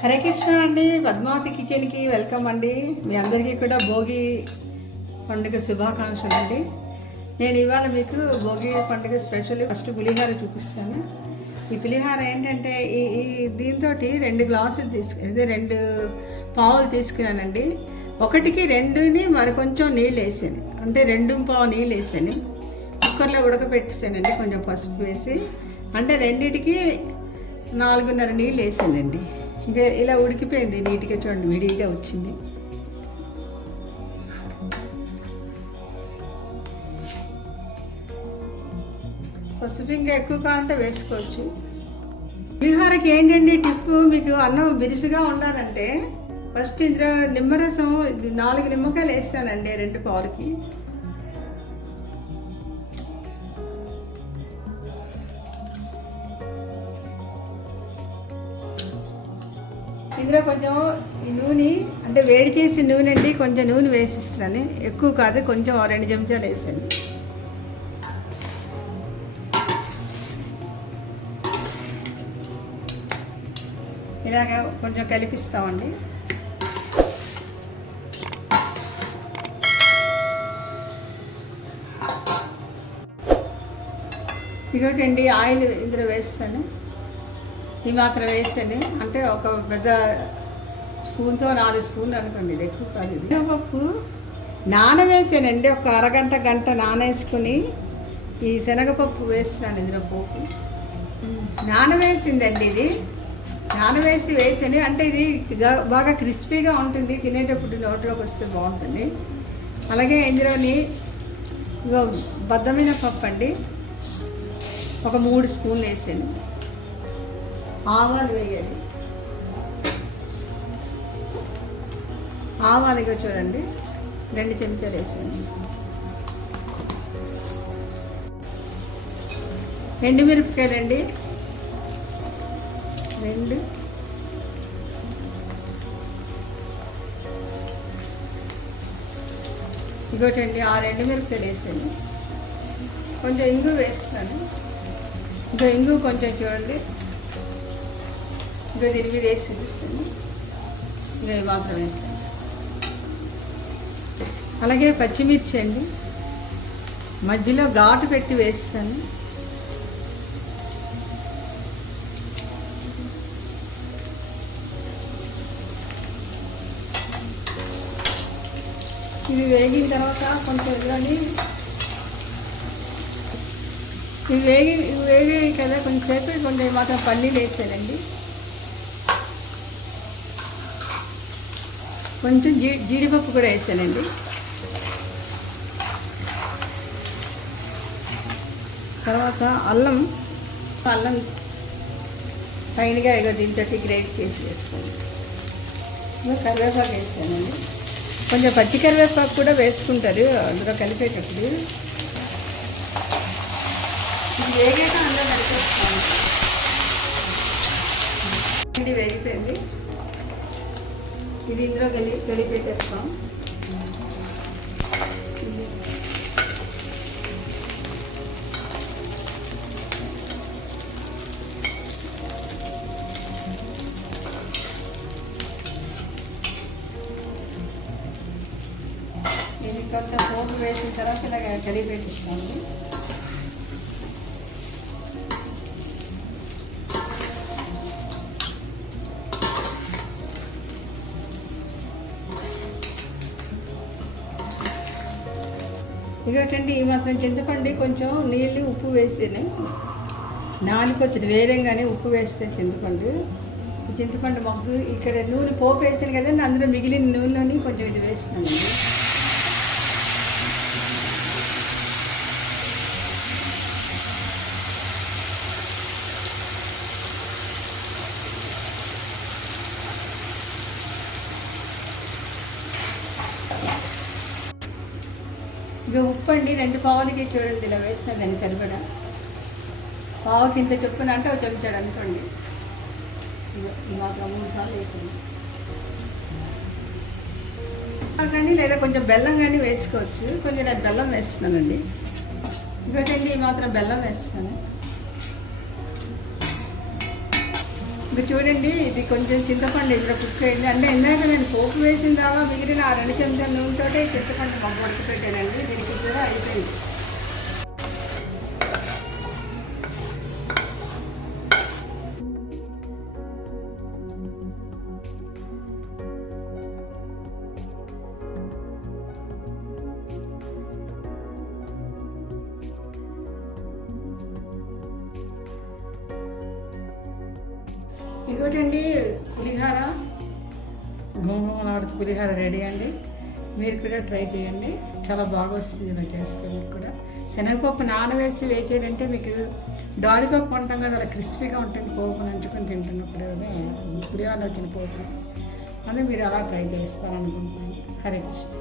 హరే కృష్ణ అండి. పద్మావతి కిచెన్కి వెల్కమ్ అండి. మీ అందరికీ కూడా భోగి పండుగ శుభాకాంక్షలు అండి. నేను ఇవాళ మీకు భోగి పండుగ స్పెషల్ ఫస్ట్ పులిహార చూపిస్తాను. ఈ పులిహార ఏంటంటే ఈ దీంతో 2 గ్లాసులు రెండు పావులు తీసుకున్నానండి. ఒకటికి 2ని మరి కొంచెం నీళ్ళు వేసాను, అంటే 2 పావు నీళ్ళు వేసాను. కుక్కర్లో ఉడకపెట్టేసానండి, కొంచెం పసుపు వేసి. అంటే 2టికి 4.5 నీళ్ళు వేసానండి. ఇంకా ఇలా ఉడికిపోయింది నీట్గా, చూడండి విడిగా వచ్చింది. పసుపు ఇంకా ఎక్కువ కావాలంటే వేసుకోవచ్చు. పులిహోరకి ఏంటండి టిప్పు, మీకు అన్నం బిరుసుగా ఉండాలంటే ఫస్ట్ ఇందులో నిమ్మరసం 4 నిమ్మకాయలు వేస్తానండి 2 పావులకి. ఇందులో కొంచెం ఈ నూనె, అంటే వేడి చేసి నూనె అండి, కొంచెం నూనె వేసిస్తాను, ఎక్కువ కాదు, కొంచెం 2 చెంచాలు వేసాను. ఇలాగ కొంచెం కలిపిస్తామండి. ఇదొకటండి ఆయిల్ ఇందులో వేస్తాను, ఈ మాత్రం వేసాను, అంటే ఒక పెద్ద స్పూన్తో 4 స్పూన్లు అనుకోండి, ఇది ఎక్కువ కాదు. ఇది శనగపప్పు నానవేసానండి, ఒక గంట నానేసుకుని ఈ శనగపప్పు వేస్తున్నాను ఇందులో. పోపు నానవేసిందండి, ఇది వేసాను, అంటే ఇది బాగా క్రిస్పీగా ఉంటుంది, తినేటప్పుడు నోట్లోకి వస్తే బాగుంటుంది. అలాగే ఇందులోని బద్దమైన పప్పు అండి, ఒక 3 స్పూన్లు వేసాను. ఆవాలు వేయాలి, ఆవాలుగా చూడండి 2 చెంచాలు వేసాను. ఎండుమిరపకాయలండి 2, ఇంకోటండి 6 ఎండుమిరపకాయలు వేసాను. కొంచెం ఇంగు వేస్తాను, ఇంకా ఇంగు కొంచెం చూడండి, ఇంకా దీని మీద వేసి చూపిస్తాను. ఇంకా ఇవి మాత్రం వేస్తాను. అలాగే పచ్చిమిర్చి అండి, మధ్యలో ఘాటు పెట్టి వేస్తాను. ఇవి వేగిన తర్వాత కొంచెం ఇలాని ఇవి వేగి కదా, కొంచెంసేపు కొంచెం మాత్రం పల్లీలు వేసానండి, కొంచెం జీడిపప్పు కూడా వేసానండి. తర్వాత అల్లం ఫైన్గా దీంతో గ్రేట్ చేసి వేస్తాను. ఇంకా కరివేపాకు వేస్తానండి, కొంచెం పచ్చి కరివేపాకు కూడా వేసుకుంటారు అందులో కలిపేటప్పుడు. ఇది వేగాక అందులో కలిపేస్తాను. ఇది వేగిపోయింది, ఇది ఇందులో కలిపేస్తాం. ఇది కొంచెం పోపు వేసిన తర్వాత ఇలా కలిపేస్తాము. ఇదొకటండి, ఈ మాత్రం చింతపండు, కొంచెం నీళ్ళు, ఉప్పు వేసాను, నానిపోతుంది వేరేగానే. ఉప్పు వేస్తే చింతపండు మగ్గు. ఇక్కడ నూనె పోపు వేసాను కదండి, అందులో మిగిలిన నూనెలోని కొంచెం ఇది వేస్తున్నానండి. ఇక ఉప్పు అండి 2 పావులకి చూడండి ఇలా వేస్తాను, దాన్ని సరిపడా. పావుకి ఇంత చొప్పున అంటే ఒక చెంచాడు అనుకోండి. ఈ మాత్రం 3 సార్లు వేసాను. కానీ లేదా కొంచెం బెల్లం కానీ వేసుకోవచ్చు, కొంచెం నేను బెల్లం వేస్తున్నానండి. ఇంకోటండి, ఈ మాత్రం బెల్లం వేస్తాను. మీరు చూడండి, ఇది కొంచెం చింతపండు ఇందులో కుక్ అయింది. అంటే ఇందాక నేను పోపు వేసిన తర్వాత మిగిలిన ఆ 2 చెంచాల నూనెతోటే చింతపండు మగ్గు ఉడక పెట్టానండి. దీనికి కూడా అయిపోయింది. ఇదిగోటండి పులిహార, గోంగూర పులిహార రెడీ అండి. మీరు కూడా ట్రై చేయండి, చాలా బాగా వస్తుంది ఇలా చేస్తే. మీకు కూడా శనగపప్పు నానవేసి వేచేదంటే మీకు డాలిపప్పు ఉంటాం కదా, అలా క్రిస్పీగా ఉంటుంది. పోపు నంచుకొని తింటున్నప్పుడు అదే పులిహార వచ్చిన పోపు అని మీరు అలా ట్రై చేస్తారనుకుంటున్నాను. హరే కృష్ణ.